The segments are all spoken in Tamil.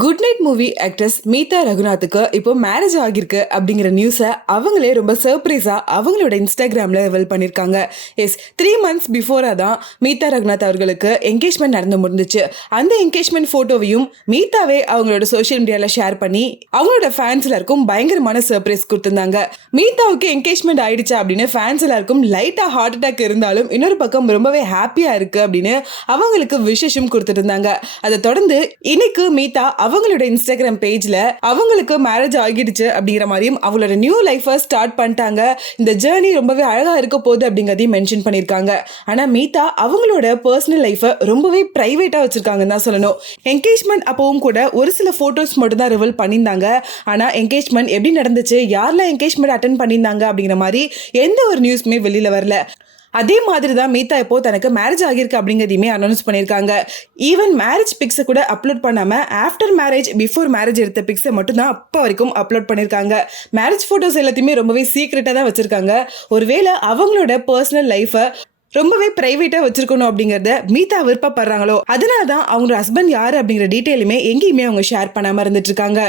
குட் நைட் மூவி ஆக்ட்ரஸ் மீதா ரகுநாத்துக்கு இப்போ மேரேஜ் ஆகிருக்கு அப்படிங்கிற நியூஸை அவங்களே ரொம்ப சர்ப்ரைஸா அவங்களோட இன்ஸ்டாகிராம்ல ரிவீல் பண்ணியிருக்காங்க. எஸ், 3 months பிஃபோரா தான் மீதா ரகுநாத் அவர்களுக்கு என்கேஜ்மெண்ட் நடந்து முடிஞ்சிச்சு. அந்த என்கேஜ்மெண்ட் போட்டோவையும் மீதாவே அவங்களோட சோஷியல் மீடியால ஷேர் பண்ணி அவங்களோட ஃபேன்ஸ் எல்லாருக்கும் பயங்கரமான சர்ப்ரைஸ் கொடுத்திருந்தாங்க. மீதாவுக்கு என்கேஜ்மெண்ட் ஆயிடுச்சா அப்படின்னு ஃபேன்ஸ் எல்லாருக்கும் லைட்டா ஹார்ட் அட்டாக் இருந்தாலும் இன்னொரு பக்கம் ரொம்பவே ஹாப்பியா இருக்கு அப்படின்னு அவங்களுக்கு விஷயம் கொடுத்துட்டு இருந்தாங்க. அதை தொடர்ந்து இன்னைக்கு மீதா அவங்களோட இன்ஸ்டாகிராம் பேஜ்ல அவங்களுக்கு மேரேஜ் ஆகிடுச்சு அப்படிங்கிற மாதிரியும் அவங்களோட நியூ லைஃபை ஸ்டார்ட் பண்ணிட்டாங்க. இந்த ஜேர்னி ரொம்பவே அழகா இருக்க போகுது அப்படிங்கறதையும் மென்ஷன் பண்ணிருக்காங்க. ஆனா மீதா அவங்களோட பர்சனல் லைஃபை ரொம்பவே பிரைவேட்டா வச்சிருக்காங்கன்னு தான் சொல்லணும். என்கேஜ்மெண்ட் அப்பவும் கூட ஒரு சில போட்டோஸ் மட்டும் தான் ரிவீல் பண்ணியிருந்தாங்க. ஆனா என்கேஜ்மெண்ட் எப்படி நடந்துச்சு, யாரெல்லாம் என்கேஜ்மெண்ட் அட்டென்ட் பண்ணியிருந்தாங்க அப்படிங்கிற மாதிரி எந்த ஒரு நியூஸுமே வெளியில வரல. அதே மாதிரி தான் மீதா இப்போ தனக்கு மேரேஜ் ஆகியிருக்கு அப்படிங்கிறதையுமே அனௌன்ஸ் பண்ணியிருக்காங்க. ஈவன் மேரேஜ் பிக்ஸை கூட அப்லோட் பண்ணாமல் ஆஃப்டர் மேரேஜ் பிஃபோர் மேரேஜ் எடுத்த பிக்ஸை மட்டும் தான் அப்போ வரைக்கும் அப்லோட் பண்ணியிருக்காங்க. மேரேஜ் ஃபோட்டோஸ் எல்லாத்தையுமே ரொம்பவே சீக்ரெட்டாக தான் வச்சுருக்காங்க. ஒருவேளை அவங்களோட பர்சனல் லைஃபை ரொம்பவே பிரைவேட்டா வச்சிருக்கணும் அப்படிங்கறத மீதா விருப்பப்படுறாங்களோ, அதனால தான் அவங்க ஹஸ்பண்ட் யாரு அப்படிங்கிற டீட்டெயிலுமே எங்கேயுமே அவங்க ஷேர் பண்ணாம இருந்துட்டு இருக்காங்க.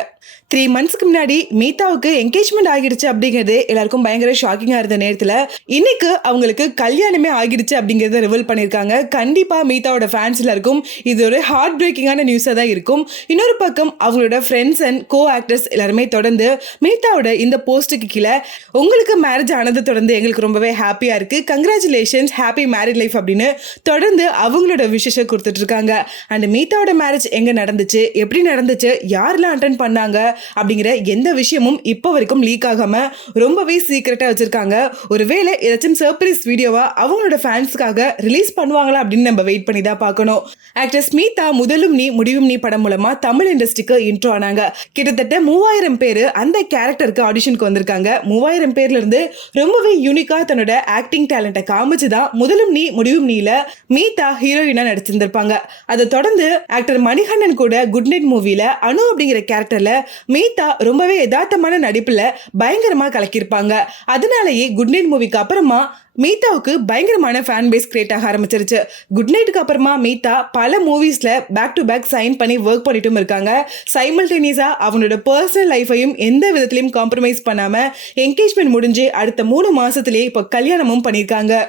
3 monthsக்கு முன்னாடி மீதாவுக்கு என்கேஜ்மெண்ட் ஆகிடுச்சு அப்படிங்கிறது எல்லாருக்கும் பயங்கர ஷாக்கிங்கா இருந்த நேரத்துல இன்னைக்கு அவங்களுக்கு கல்யாணமே ஆகிடுச்சு அப்படிங்கறத ரிவீல் பண்ணிருக்காங்க. கண்டிப்பா மீதாவோட ஃபேன்ஸ் எல்லாருக்கும் இது ஒரு ஹார்ட் பிரேக்கிங்கான நியூஸா தான் இருக்கும். இன்னொரு பக்கம் அவங்களோட ஃப்ரெண்ட்ஸ் அண்ட் கோ ஆக்டர்ஸ் எல்லாருமே தொடர்ந்து மீதாவோட இந்த போஸ்டுக்கு கீழே உங்களுக்கு மேரேஜ் ஆனது தொடர்ந்து எங்களுக்கு ரொம்பவே ஹாப்பியா இருக்கு, கங்க்ராச்சுலேஷன்ஸ், ஹாப்பி மேரிட் லைஃப் அப்படின்னு தொடர்ந்து அவங்களோட விஷயம் கொடுத்துட்டு இருக்காங்க. அண்ட் மீதாவோட மேரேஜ் எங்க நடந்துச்சு, எப்படி நடந்துச்சு, யாரெல்லாம் அட்டென்ட் பண்ணாங்க அப்படிங்கிற எந்த விஷயமும் இப்போ வரைக்கும் லீக் ஆகாம ரொம்பவே சீக்கிரட்டா வச்சிருக்காங்க. ஒருவேளை ஏதாச்சும் சர்ப்ரைஸ் வீடியோவா அவங்களோட ஃபேன்ஸ்க்காக ரிலீஸ் பண்ணுவாங்களா அப்படின்னு நம்ம வெயிட் பண்ணி தான் பார்க்கணும். ஆக்ட்ரஸ் மீதா முதலும் நீ முடிவும் நீ படம் மூலமா தமிழ் இண்டஸ்ட்ரிக்கு இன்ட்ரோ ஆனாங்க. கிட்டத்தட்ட 3000 பேர் அந்த கேரக்டருக்கு ஆடிஷனுக்கு வந்திருக்காங்க. 3000 பேர்ல இருந்து ரொம்பவே யூனிக்கா தன்னோட ஆக்டிங் டேலண்ட்டை காமிச்சுதான் முதலும் நீ முடிவும் நீல மீதா ஹீரோயினா நடிச்சிருந்திருப்பாங்க. அதை தொடர்ந்து ஆக்டர் மணிகண்டன் கூட குட் நைட் மூவில அனு அப்படிங்கிற கேரக்டர்ல மீதா ரொம்பவே யதார்த்தமான நடிப்புல பயங்கரமா கலக்கியிருப்பாங்க. அதனாலேயே குட் நைட் மூவிக்கு அப்புறமா மீதாவுக்கு பயங்கரமான ஃபேன் பேஸ் கிரியேட் ஆக ஆரம்பிச்சிருச்சு. குட் நைட்டுக்கு அப்புறமா மீதா பல மூவிஸ்ல பேக் டு பேக் சைன் பண்ணி ஒர்க் பண்ணிட்டும் இருக்காங்க. சைமல்டேனியஸா அவங்களோட பர்சனல் லைஃபையும் எந்த விதத்திலையும் காம்ப்ரமைஸ் பண்ணாம என்கேஜ்மெண்ட் முடிஞ்சு அடுத்த 3 மாசத்திலேயே இப்போ கல்யாணமும் பண்ணியிருக்காங்க.